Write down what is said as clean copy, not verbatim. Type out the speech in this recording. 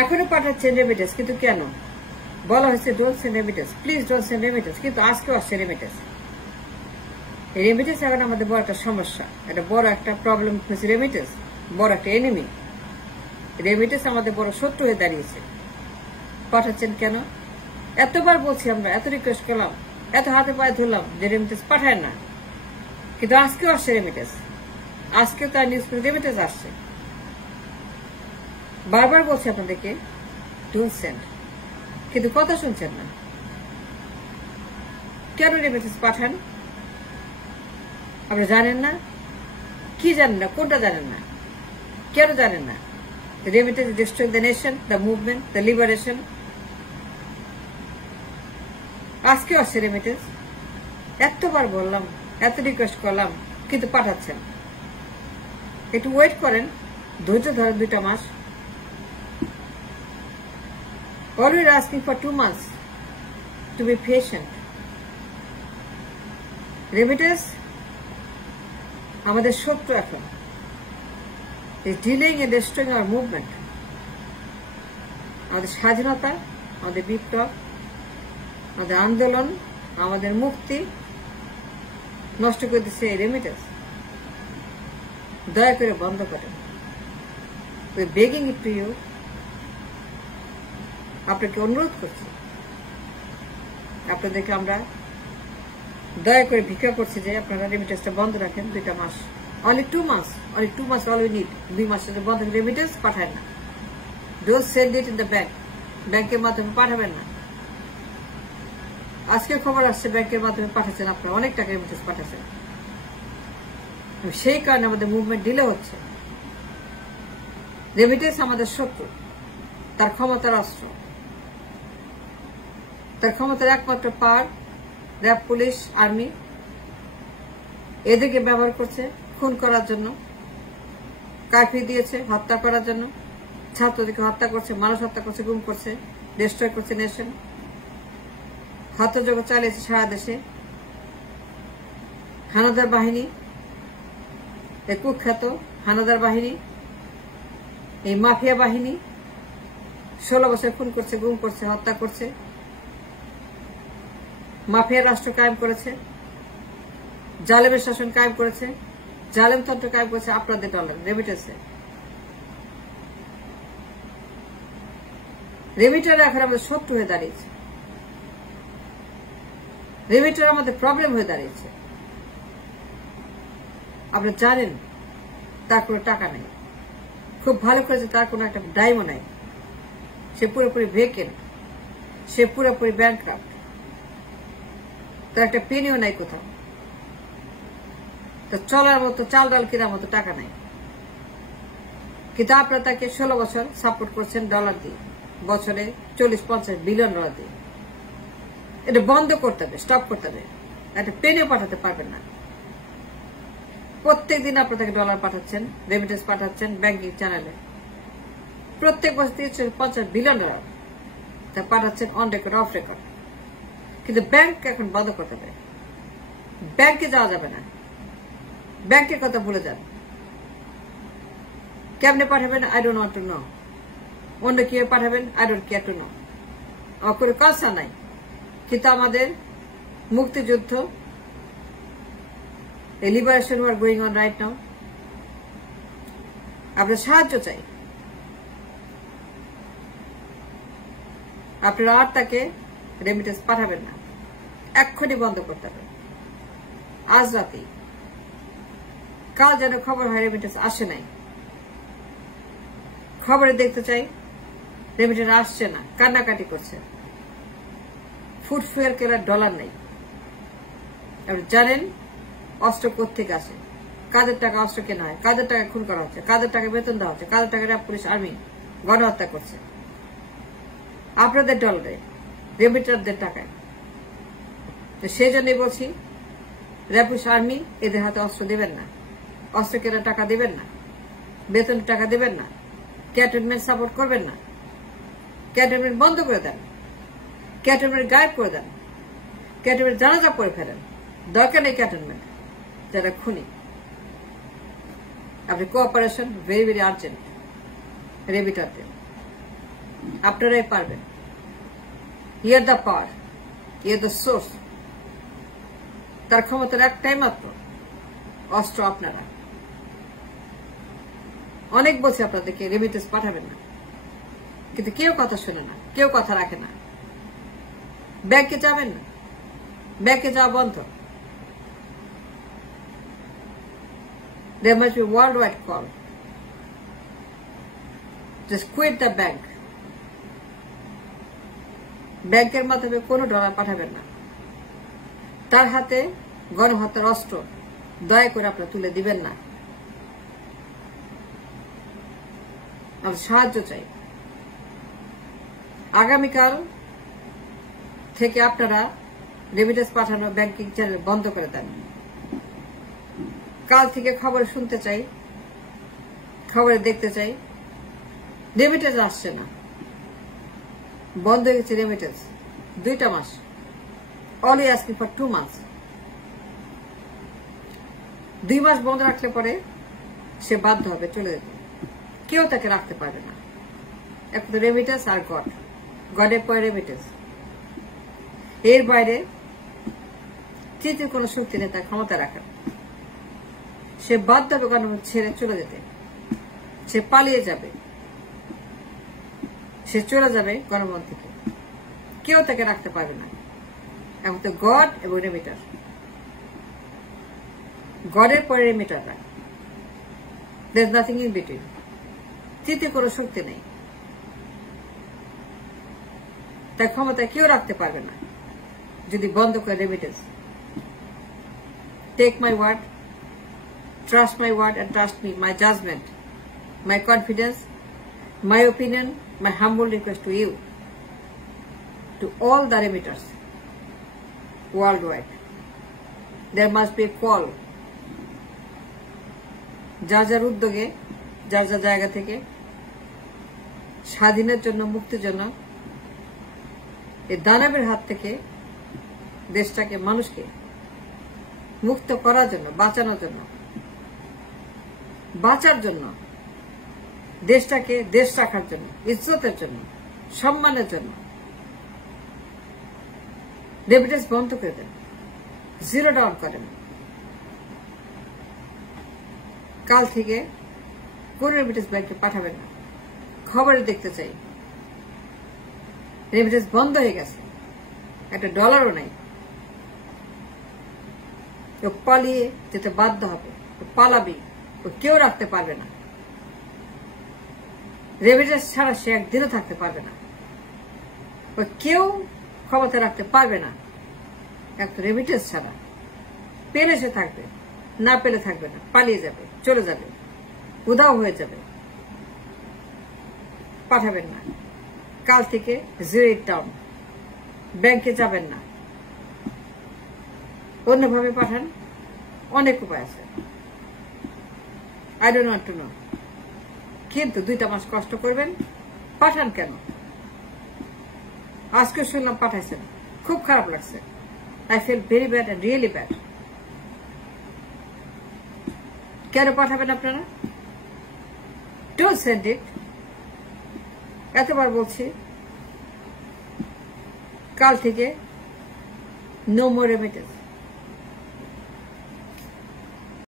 এখনো পাঠাচ্ছেন রেমিটেন্স, কিন্তু কেন? বলা হয়েছে don't send remittance, please don't send remittance, কিন্তু আজকেও আসছে রেমিটেন্স। রেমিটেন্স এখন আমাদের বড় একটা সমস্যা, এটা বড় একটা প্রবলেম হয়েছে। রেমিটেন্স বড় একটা এনিমি। রেমিটেন্স আমাদের বড় শত্রু হয়ে দাঁড়িয়েছে। পাঠাচ্ছেন কেন? এতবার বলছি আমরা, এত রিকোয়েস্ট করলাম, এত হাতে পায়ে ধরলাম যে রেমিটেন্স পাঠায় না, কিন্তু আজকেও আসছে রেমিটেন্স। আজকেও তার নিউজ করে রেমিটেন্স আসছে। বারবার বলছি আপনাদেরকে ডোন্ট সেন্ড, কিন্তু কথা শুনছেন না। কেন রেমিটেন্স পাঠান? আপনি জানেন না? কি জানেন না? কোনটা জানেন না? কেন জানেন না? Remittance destroy the nation, the movement, the liberation. আজকেও আসছে রেমিটেন্স। এতবার বললাম, এত রিকোয়েস্ট করলাম, কিন্তু পাঠাচ্ছেন। একটু ওয়েট করেন, ধৈর্য ধরেন 2 মাস। Always asking for 2 months to be patient. Remittance আমাদের শত্রু এখন is delaying and destroying our movement. আমাদের স্বাধীনতা, আমাদের বিপ্লব, আমাদের আন্দোলন, আমাদের মুক্তি নষ্ট করে দিচ্ছে এই রেমিটেন্স। দয়া করে বন্ধ করেন। We are begging it to you. আপনাকে অনুরোধ করছি, আপনাদেরকে আমরা দয়া করে ভিক্ষা করছি যে আপনারা রেমিটেন্সটা বন্ধ রাখেন 2 মাস। অনলি 2 মাস, অনলি 2 মাস অল উই নিড। 2 মাসের বন্ধ রেমিটেন্স পাঠায় না। Don't send it in the bank. ব্যাংকের মাধ্যমে পাঠাবেন না। আজকে খবর আসছে ব্যাংকের মাধ্যমে পাঠাচ্ছেন আপনারা, অনেক টাকা রেমিটেন্স পাঠাচ্ছেন। সেই কারণে আমাদের মুভমেন্ট ডিলে হচ্ছে। রেমিটেন্স আমাদের শত্রু, তার ক্ষমতার অস্ত্র, তার ক্ষমতার একমাত্র পাওয়ার র্যাব, পুলিশ, আর্মি। এদেরকে ব্যবহার করছে খুন করার জন্য, কারফিউ দিয়েছে হত্যা করার জন্য, ছাত্রদেরকে হত্যা করছে, মানুষ হত্যা করছে, গুম করছে, ডিস্ট্রয় করছে নেশন। হত্যাযজ্ঞ চালিয়েছে সারা দেশে। হানাদার বাহিনী, এই কুখ্যাত হানাদার বাহিনী, এই মাফিয়া বাহিনী 16 বছর খুন করছে, গুম করছে, হত্যা করছে। মাফিয়া রাষ্ট্র কায়েম করেছে, জালেমের শাসন কায়েম করেছে, জালেমতন্ত্র কায়েম করেছে আপনাদের ডলার রেমিটেন্সে। রেমিটার এখন আমাদের শত্রু হয়ে দাঁড়িয়েছে। রেমিটার আমাদের প্রবলেম হয়ে দাঁড়িয়েছে। আপনি জানেন তার কোনো টাকা নেই, খুব ভালো করেছে, তার কোনো একটা দায়ও নাই। সে পুরোপুরি ভেকেন্ট, সে পুরোপুরি ব্যাংকরাপ্ট, তার একটা পেনিও নাই কোথাও, তার চলার মতো, চাল ডাল কেনার মতো টাকা নাই। কিন্তু আপনারা তাকে 16 বছর সাপোর্ট করছেন ডলার দিয়ে, বছরে 40-50 বিলিয়ন ডলার দিয়ে। এটা বন্ধ করতে হবে, স্টপ করতে হবে। একটা পেনিও পাঠাতে পারবেন না। প্রত্যেকদিন আপনারা তাকে ডলার পাঠাচ্ছেন, রেমিটেন্স পাঠাচ্ছেন ব্যাংকিং চ্যানেলে। প্রত্যেক বছর 30-50 বিলিয়ন ডলার তা পাঠাচ্ছেন অন রেকর্ড, অফ রেকর্ড। কিন্তু ব্যাংক এখন বন্ধ করতে হবে। ব্যাংকে যাওয়া যাবে না। ব্যাংকের কথা ভুলে যান। কেমনে পাঠাবেন I don't want to know. অন্য কিভাবে পাঠাবেন I don't care to know. আমার কোনো কাজটা নাই। কিন্তু আমাদের মুক্তিযুদ্ধ, এই liberation were going on right now, আপনার সাহায্য চাই। আপনারা আর তাকে রেমিটেন্স পাঠাবেন না, এক্ষুনি বন্ধ করতে হবে, আজ রাতেই। কাল যেন খবর হয় রেমিটেন্স আসে নাই। খবরে দেখতে চাই রেমিটেন্স আসছে না, কান্নাকাটি করছে। ফুড ফুয়েল কেনার ডলার নেই। আপনি জানেন অস্ত্র কোত্থেকে আসে, কাদের টাকা অস্ত্র কেনা হয়, কাদের টাকা খুন করা হচ্ছে, কাদের টাকা বেতন দেওয়া হচ্ছে, কাদের টাকা র্যাব, পুলিশ, আর্মি গণহত্যা করছে। আপনাদের ডলারে, রেমিটারদের টাকায়। তো সেই জন্যই বলছি র্যাব, পুলিশ, আর্মি এদের হাতে অস্ত্র দেবেন না, অস্ত্র কেনার টাকা দেবেন না, বেতনের টাকা দেবেন না, ক্যান্টনমেন্ট সাপোর্ট করবেন না। ক্যান্টনমেন্ট বন্ধ করে দেন, ক্যান্টনমেন্ট গায়েব করে দেন, ক্যান্টনমেন্ট জানাজা করে ফেলেন। দরকার নেই ক্যান্টনমেন্ট, যারা খুনি। আপনি কোঅপারেশন ভেরি ভেরি আর্জেন্ট রেমিটারদের। আপনারাই পারবেন। You are the power, you are the source. তার ক্ষমতার একটাই মাত্র, অস্ত্র আপনারা। অনেক বলছে আপনাদেরকে রেমিটেন্স পাঠাবেন না, কিন্তু কেউ কথা শোনে না, কেউ কথা রাখে না। ব্যাংকে যাবেন না, ব্যাংকে যাওয়া বন্ধ। There must be worldwide call. Just quit the bank. ব্যাংকের মাধ্যমে কোনো ডলার পাঠাবেন না। তার হাতে গণহত্যার অস্ত্র দয়া করে আপনারা তুলে দিবেন না। আমরা সাহায্য চাই। আগামীকাল থেকে আপনারা রেমিটেন্স পাঠানো ব্যাংকিং চ্যানেল বন্ধ করে দেন। কাল থেকে খবর শুনতে চাই, খবরে দেখতে চাই রেমিটেন্স আসছে না, বন্ধ হয়ে গেছে রেমিটেন্স 2 মাস। Only asking for 2 months. 2 মাস বন্ধ রাখলে পরে সে বাধ্য হবে চলে যেতে, কেউ তাকে রাখতে পারবে না। এখন তো রেমিটেন্স আর গড, গডের পরে রেমিটেন্স। এর বাইরে তৃতীয় কোনো শক্তি নেই তার ক্ষমতা রাখার। সে বাধ্য হবে গণভোট ছেড়ে চলে যেতে, সে পালিয়ে যাবে, সে চলে যাবে গণভোট থেকে, কেউ তাকে রাখতে পারবে না। এখন তো গড এবং রেমিটার, গডের পরে রেমিটাররা, there is nothing in between. তৃতীয় কোনো শক্তি নেই, তার ক্ষমতা কেউ রাখতে পারবে না যদি বন্ধ করে remittance. Take my word, trust my word and trust me, my judgment, my confidence, my opinion, my humble request to you, to all the remitters worldwide. There must be a call. যার যার উদ্যোগে, যার যার জায়গা থেকে স্বাধীনের জন্য, মুক্তির জন্য, এই দানবের হাত থেকে দেশটাকে, মানুষকে মুক্ত করার জন্য, বাঁচানোর জন্য, বাঁচার জন্য, দেশটাকে দেশ রাখার জন্য, ইজ্জতের জন্য, সম্মানের জন্য রেমিটেন্স বন্ধ করে দেন, 0 ডাউন করেন। কাল থেকে কোন রেমিটেন্স ব্যাংকে পাঠাবেন না। খবরে দেখতে চাই রেমিটেন্স বন্ধ হয়ে গেছে, একটা ডলারও নাই। ও পালিয়ে যেতে বাধ্য হবে, ও পালাবি, ও কেউ রাখতে পারবে না। রেমিটেন্স ছাড়া সে একদিনও থাকতে পারবে না, ও কেউ ক্ষমতা রাখতে পারবে না। একটা রেমিটেন্স ছাড়া পেলে সে থাকবে, না পেলে থাকবে না, পালিয়ে যাবে, চলে যাবে, উধাও হয়ে যাবে। পাঠাবেন না। কাল থেকে 0 ডাউন, ব্যাংকে যাবেন না, অন্যভাবে পাঠান। অনেক উপায় আছে, I don't want to know. কিন্তু 2 মাস কষ্ট করবেন। পাঠান কেন? আজকে শুনলাম পাঠাইছেন, খুব খারাপ লাগছে। I feel very bad and really bad. কেন পাঠাবেন আপনারা? Don't send it. এতবার বলছি, কাল থেকে no more remittance.